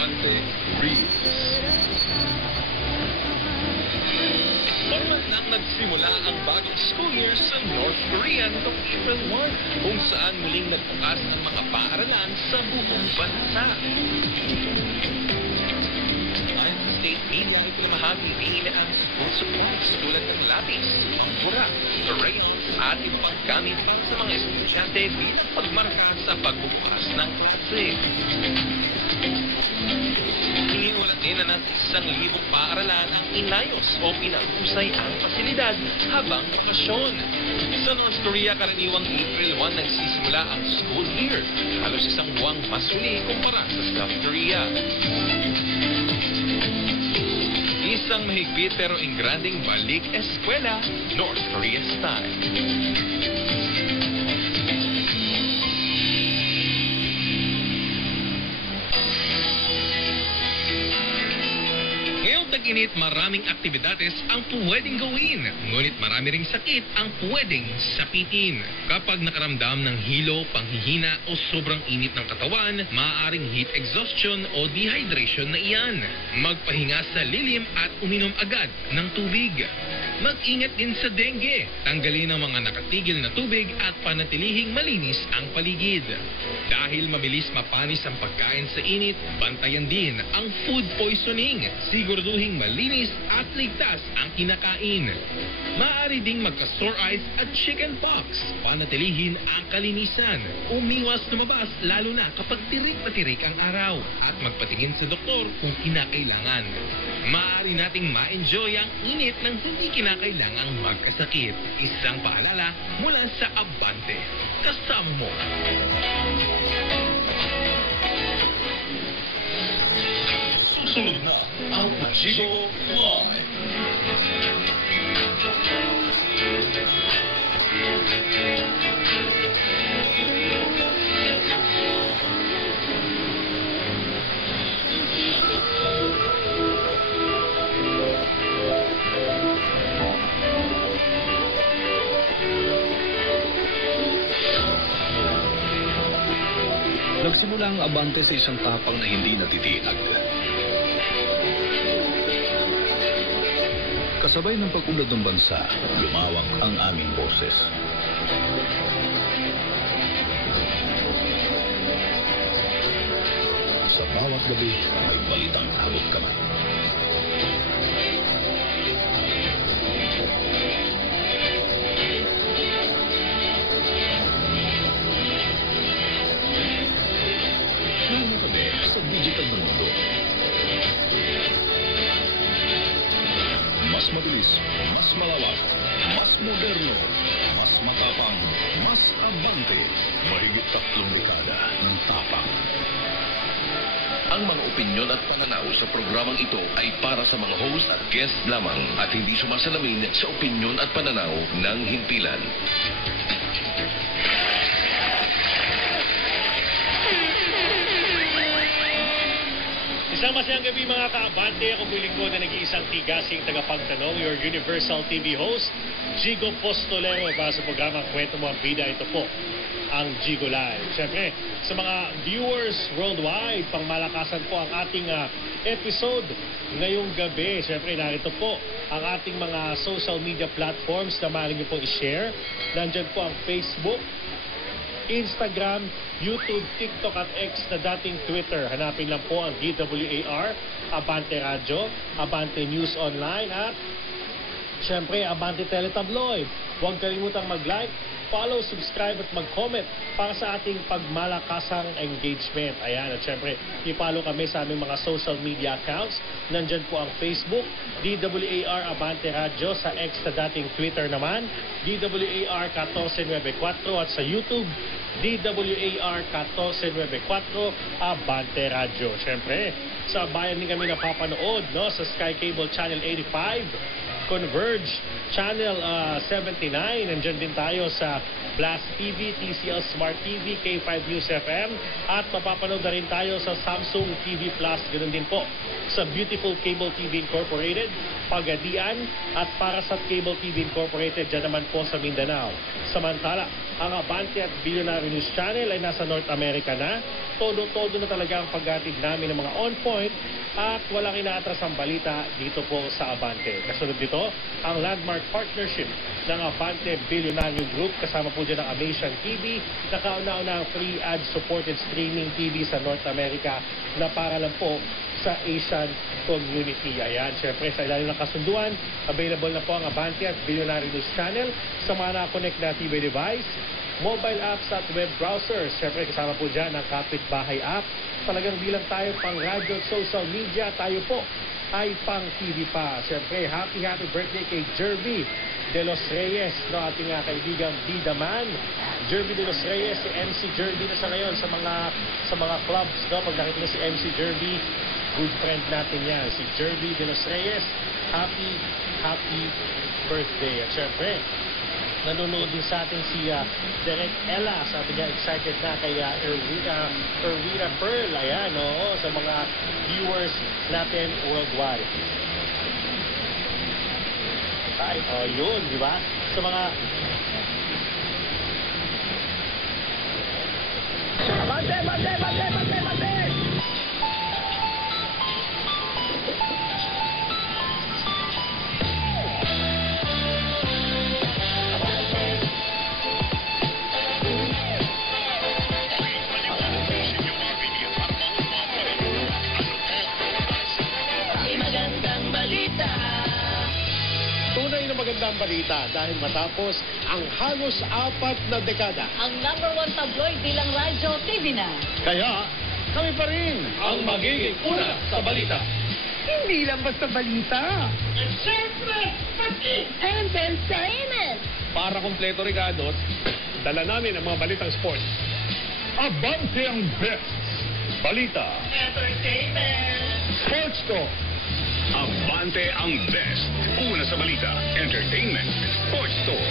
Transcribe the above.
Abante Reels. Formal nang nagsimula ang bagong school year sa North Korea noong April 1, kung saan muling nagbukas ang mga paaralan sa buong bansa. Ayon sa state media, ipinamahagi din ang school supplies tulad ng lapis, pangpura, crayons at iba pang gamit para sa mga estudyante bilang pagmarka sa pagbubukas ng klase. Iniulat din na nasa 1,000 paaralan ang inayos o pinag-usay ang pasilidad habang bakasyon. Sa North Korea, karaniwang April 1 nagsisimula ang school year. Halos isang buwang mas huli kumpara sa South Korea. Isang mahigpit pero ingranding balik eskwela, North Korea style. Ngayong tag-init, maraming aktibidades ang pwedeng gawin. Ngunit marami ring sakit ang pwedeng sapitin. Kapag nakaramdam ng hilo, panghihina o sobrang init ng katawan, maaaring heat exhaustion o dehydration na iyan. Magpahinga sa lilim at uminom agad ng tubig. Mag-ingat din sa dengue. Tanggalin ang mga nakatigil na tubig at panatilihing malinis ang paligid. Dahil mabilis mapanis ang pagkain sa init, bantayan din ang food poisoning. Siguraduhin malinis at ligtas ang kinakain. Maaari ding magka-sore eyes at chicken pox. Panatilihin ang kalinisan. Umiwas lumabas lalo na kapag tirik na tirik ang araw. At magpatingin sa doktor kung kinakailangan. Maaari nating ma-enjoy ang init ng hindi kinakailangang magkasakit. Isang paalala mula sa Abante. Kasama mo. Susunod na ang Chico Live. Nagsimula ang Abante sa isang tapang na hindi natitinag. Kasabay ng pag-unlad ng bansa, lumawak ang aming boses. Sa bawat gabi, may balitang abot ka na. Lalo kami sa digital na mundo. Mas mabilis, mas malawak, mas moderno, mas matapang, mas abante. Mahigit 3 dekada ng tapang. Ang mga opinyon at pananaw sa programang ito ay para sa mga host at guest lamang at hindi sumasalamin sa opinyon at pananaw ng himpilan. Isang masayang gabi mga ka-Abante. Ako po yung lingkod na nag-iisang tigasing tagapagtanong, your Universal TV host, Jigo Postolero, para sa programang Kwento Mo ang Bida. Ito po ang Jigo Live. Siyempre, sa mga viewers worldwide, pangmalakasan po ang ating episode ngayong gabi. Siyempre, narito po ang ating mga social media platforms na maaari niyo pong i-share. Nandyan po ang Facebook, Instagram, YouTube, TikTok at X na dating Twitter. Hanapin lang po ang DWAR, Abante Radio, Abante News Online at syempre Abante Teletabloid. Huwag kalimutang mag-like, follow, subscribe at mag-comment para sa ating pagmalakasang engagement. Ayan, at syempre, i-follow kami sa aming mga social media accounts. Nandyan po ang Facebook, DWAR Abante Radio, sa X na dating Twitter naman, DWAR 1494 at sa YouTube, DWAR 1494 Abante Radio. Syempre, sa bayan din kami napapanood, no, sa Sky Cable Channel 85, Converge Channel 79. Nandyan din tayo sa Blast TV, TCL Smart TV, K5 News FM. At mapapanood na rin tayo sa Samsung TV Plus. Ganun din po sa Beautiful Cable TV Incorporated, Pagadian, at Parasat Cable TV Incorporated dyan naman po sa Mindanao. Samantala, ang Abante at Billionaire News Channel ay nasa North America na. Todo-todo na talaga ang paggatid namin ng mga on-point at walang inaatras ang balita dito po sa Abante. Kasunod dito, ang landmark partnership ng Abante Billionaire Group. Kasama po dyan ang Amasian TV, na kauna-una ang free ad-supported streaming TV sa North America na para lang po sa Asian community. Ayan, syempre sa ilalim ng kasunduan, available na po ang Abante at Billionaire News Channel sa mga na-connect na TV device, mobile apps at web browsers. Syempre kasama po dyan ang Kapitbahay app. Talagang bilang tayo pang radyo at social media, tayo po ay pang TV pa. Syempre, happy birthday kay Jerby De Los Reyes, no, ating kaibigang Bida Man. Jerby De Los Reyes, si MC Jerby na sa ngayon sa mga clubs, no. Pag nakita mo si MC Jerby, good friend natin yan. Si Jerby De Los Reyes, happy birthday. At syempre, nanonood din sa atin si Direk Ella. Sabi niya, excited na kay Erwina Pearl. Ayan, oo, sa mga viewers natin worldwide. Ay, oh, yun, di ba? Sa mga... Bate! Tunay na magandang balita dahil matapos ang halos 4 na dekada. Ang #1 tabloid bilang radyo, TV na. Kaya, kami pa rin Ang magiging una sa balita. Hindi lang basta balita. Entertainment! para kompleto Ricardo, dala namin ang mga balitang sports. Abante ang best. Balita. Sports ko! Abante ang best. Una sa balita. Entertainment. Sports Talk.